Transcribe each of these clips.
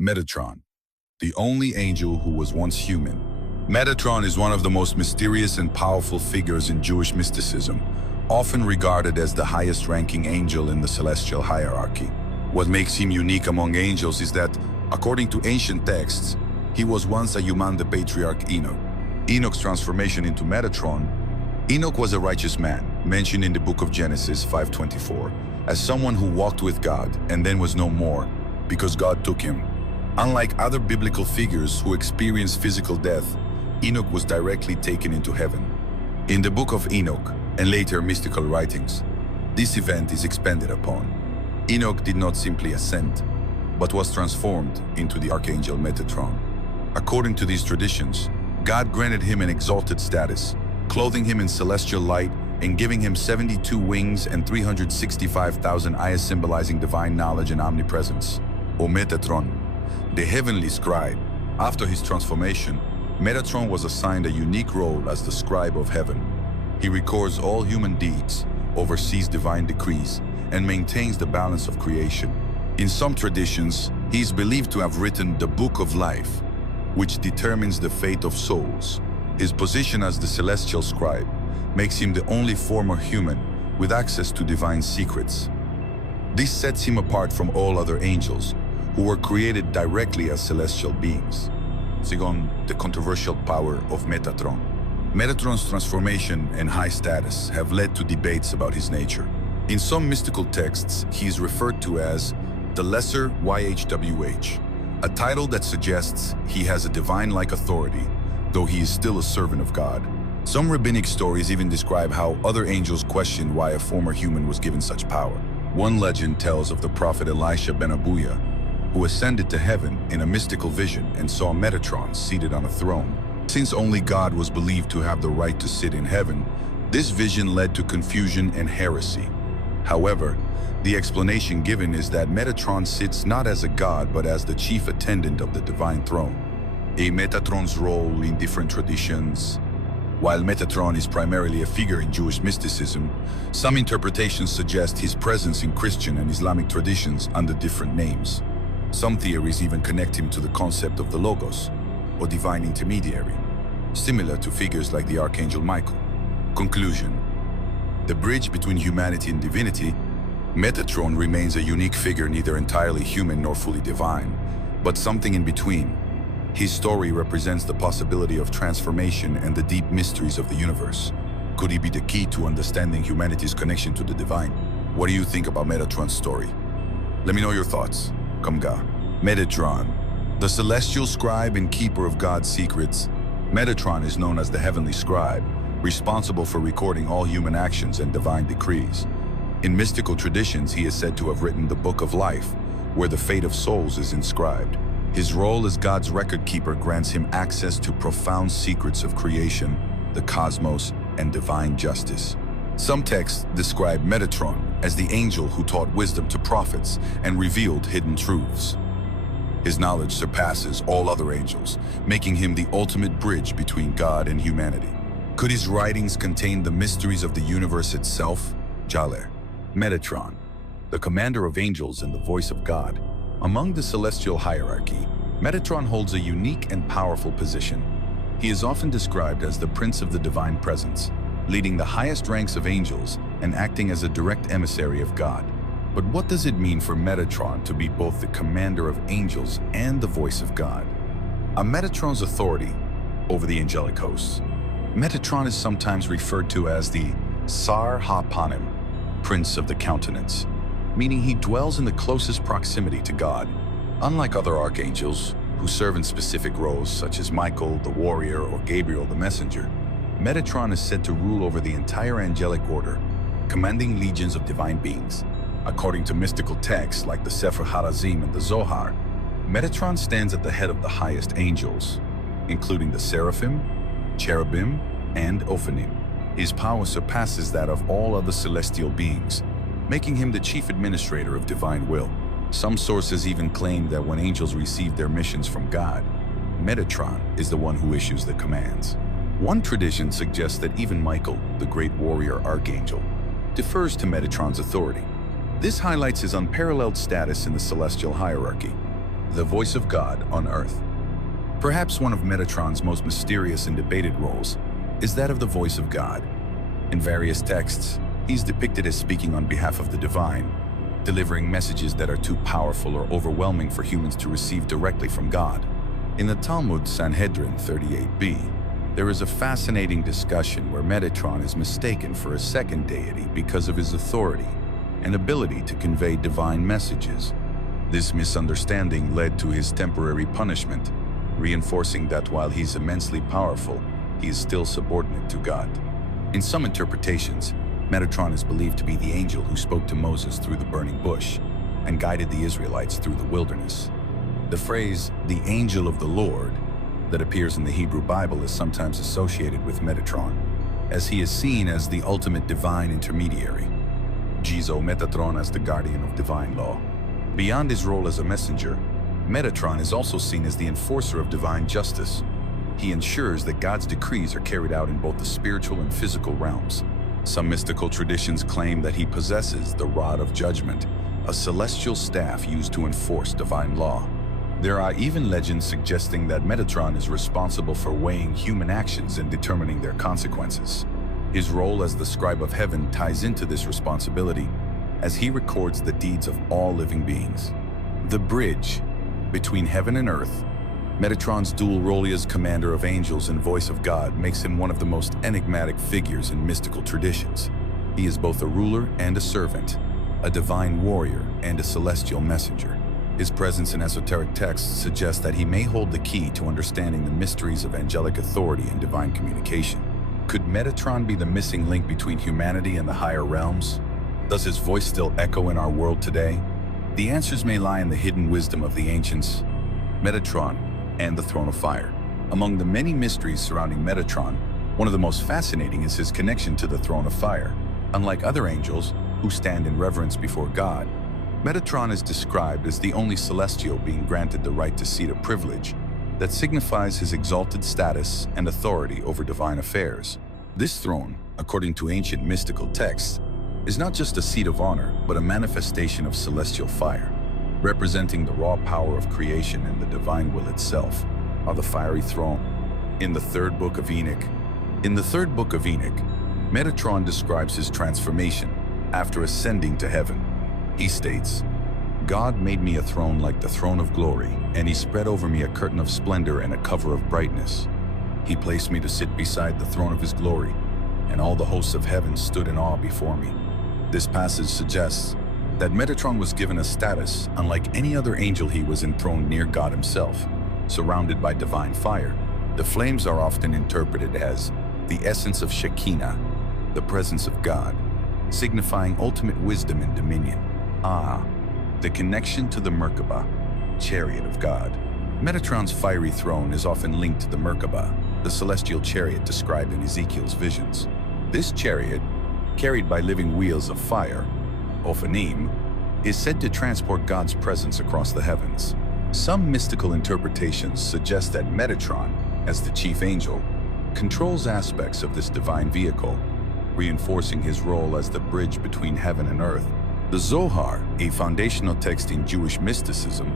Metatron, the only angel who was once human. Metatron is one of the most mysterious and powerful figures in Jewish mysticism, often regarded as the highest-ranking angel in the celestial hierarchy. What makes him unique among angels is that, according to ancient texts, he was once a human, the patriarch Enoch. Enoch's transformation into Metatron. Enoch was a righteous man, mentioned in the book of Genesis 5:24, as someone who walked with God and then was no more, because God took him. Unlike other biblical figures who experienced physical death, Enoch was directly taken into heaven. In the book of Enoch, and later mystical writings, this event is expanded upon. Enoch did not simply ascend, but was transformed into the archangel Metatron. According to these traditions, God granted him an exalted status, clothing him in celestial light and giving him 72 wings and 365,000 eyes, symbolizing divine knowledge and omnipresence. O Metatron, the heavenly scribe. After his transformation, Metatron was assigned a unique role as the scribe of heaven. He records all human deeds, oversees divine decrees, and maintains the balance of creation. In some traditions, he is believed to have written the Book of Life, which determines the fate of souls. His position as the celestial scribe makes him the only former human with access to divine secrets. This sets him apart from all other angels, who were created directly as celestial beings. Second, the controversial power of Metatron. Metatron's transformation and high status have led to debates about his nature. In some mystical texts, he is referred to as the Lesser YHWH, a title that suggests he has a divine-like authority, though he is still a servant of God. Some rabbinic stories even describe how other angels questioned why a former human was given such power. One legend tells of the prophet Elisha ben Abuya, who ascended to heaven in a mystical vision and saw Metatron seated on a throne. Since only God was believed to have the right to sit in heaven, this vision led to confusion and heresy. However, the explanation given is that Metatron sits not as a god but as the chief attendant of the divine throne. Metatron's role in different traditions. While Metatron is primarily a figure in Jewish mysticism, some interpretations suggest his presence in Christian and Islamic traditions under different names. Some theories even connect him to the concept of the Logos, or divine intermediary, similar to figures like the Archangel Michael. Conclusion: the bridge between humanity and divinity, Metatron remains a unique figure, neither entirely human nor fully divine, but something in between. His story represents the possibility of transformation and the deep mysteries of the universe. Could he be the key to understanding humanity's connection to the divine? What do you think about Metatron's story? Let me know your thoughts. Kamga. Metatron, the celestial scribe and keeper of God's secrets. Metatron is known as the heavenly scribe, responsible for recording all human actions and divine decrees. In mystical traditions, he is said to have written the Book of Life, where the fate of souls is inscribed. His role as God's record keeper grants him access to profound secrets of creation, the cosmos, and divine justice. Some texts describe Metatron as the angel who taught wisdom to prophets and revealed hidden truths. His knowledge surpasses all other angels, making him the ultimate bridge between God and humanity. Could his writings contain the mysteries of the universe itself? Jaleh. Metatron, the commander of angels and the voice of God. Among the celestial hierarchy, Metatron holds a unique and powerful position. He is often described as the prince of the divine presence, leading the highest ranks of angels and acting as a direct emissary of God. But what does it mean for Metatron to be both the commander of angels and the voice of God? A Metatron's authority over the angelic hosts. Metatron is sometimes referred to as the Sar HaPanim, Prince of the Countenance, meaning he dwells in the closest proximity to God. Unlike other archangels, who serve in specific roles such as Michael, the warrior, or Gabriel, the messenger, Metatron is said to rule over the entire angelic order, commanding legions of divine beings. According to mystical texts like the Sefer Harazim and the Zohar, Metatron stands at the head of the highest angels, including the Seraphim, Cherubim, and Ophanim. His power surpasses that of all other celestial beings, making him the chief administrator of divine will. Some sources even claim that when angels receive their missions from God, Metatron is the one who issues the commands. One tradition suggests that even Michael, the great warrior archangel, defers to Metatron's authority. This highlights his unparalleled status in the celestial hierarchy. the voice of God on earth. Perhaps one of Metatron's most mysterious and debated roles is that of the voice of God. In various texts, he's depicted as speaking on behalf of the divine, delivering messages that are too powerful or overwhelming for humans to receive directly from God. In the Talmud Sanhedrin 38b, there is a fascinating discussion where Metatron is mistaken for a second deity because of his authority and ability to convey divine messages. This misunderstanding led to his temporary punishment, reinforcing that while he's immensely powerful, he is still subordinate to God. In some interpretations, Metatron is believed to be the angel who spoke to Moses through the burning bush and guided the Israelites through the wilderness. The phrase, "the angel of the Lord," that appears in the Hebrew Bible is sometimes associated with Metatron, as he is seen as the ultimate divine intermediary. Gizo Metatron as the guardian of divine law. Beyond his role as a messenger, Metatron is also seen as the enforcer of divine justice. He ensures that God's decrees are carried out in both the spiritual and physical realms. Some mystical traditions claim that he possesses the Rod of Judgment, a celestial staff used to enforce divine law. There are even legends suggesting that Metatron is responsible for weighing human actions and determining their consequences. His role as the scribe of heaven ties into this responsibility, as he records the deeds of all living beings. The bridge between heaven and earth, Metatron's dual role as commander of angels and voice of God makes him one of the most enigmatic figures in mystical traditions. He is both a ruler and a servant, a divine warrior and a celestial messenger. His presence in esoteric texts suggests that he may hold the key to understanding the mysteries of angelic authority and divine communication. Could Metatron be the missing link between humanity and the higher realms? Does his voice still echo in our world today? The answers may lie in the hidden wisdom of the ancients, Metatron, and the Throne of Fire. Among the many mysteries surrounding Metatron, one of the most fascinating is his connection to the Throne of Fire. Unlike other angels, who stand in reverence before God, Metatron is described as the only celestial being granted the right to seat of privilege that signifies his exalted status and authority over divine affairs. This throne, according to ancient mystical texts, is not just a seat of honor, but a manifestation of celestial fire, representing the raw power of creation and the divine will itself, are the fiery throne. In the third book of Enoch, Metatron describes his transformation after ascending to heaven. He states, "God made me a throne like the throne of glory, and he spread over me a curtain of splendor and a cover of brightness. He placed me to sit beside the throne of his glory, and all the hosts of heaven stood in awe before me." This passage suggests that Metatron was given a status unlike any other angel. He was enthroned near God himself, surrounded by divine fire. The flames are often interpreted as the essence of Shekinah, the presence of God, signifying ultimate wisdom and dominion. The connection to the Merkabah, chariot of God. Metatron's fiery throne is often linked to the Merkabah, the celestial chariot described in Ezekiel's visions. This chariot, carried by living wheels of fire, Ophanim, is said to transport God's presence across the heavens. Some mystical interpretations suggest that Metatron, as the chief angel, controls aspects of this divine vehicle, reinforcing his role as the bridge between heaven and earth. The Zohar, a foundational text in Jewish mysticism,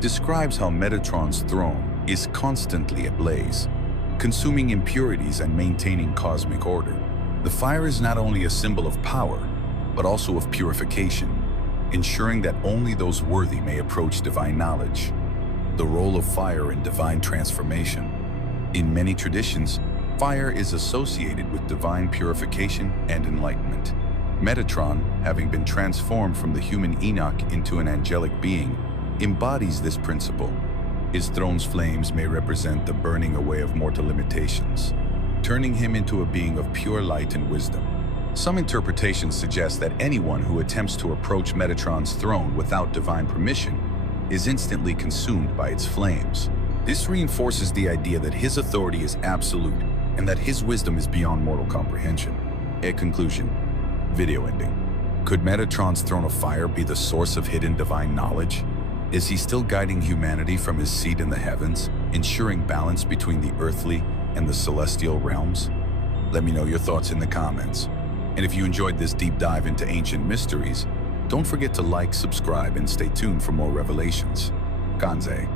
describes how Metatron's throne is constantly ablaze, consuming impurities and maintaining cosmic order. The fire is not only a symbol of power, but also of purification, ensuring that only those worthy may approach divine knowledge. The role of fire in divine transformation. In many traditions, fire is associated with divine purification and enlightenment. Metatron, having been transformed from the human Enoch into an angelic being, embodies this principle. His throne's flames may represent the burning away of mortal limitations, turning him into a being of pure light and wisdom. Some interpretations suggest that anyone who attempts to approach Metatron's throne without divine permission is instantly consumed by its flames. This reinforces the idea that his authority is absolute and that his wisdom is beyond mortal comprehension. A conclusion. Video ending. Could Metatron's throne of fire be the source of hidden divine knowledge? Is he still guiding humanity from his seat in the heavens, ensuring balance between the earthly and the celestial realms? Let me know your thoughts in the comments. And if you enjoyed this deep dive into ancient mysteries, don't forget to like, subscribe, and stay tuned for more revelations. Ganze.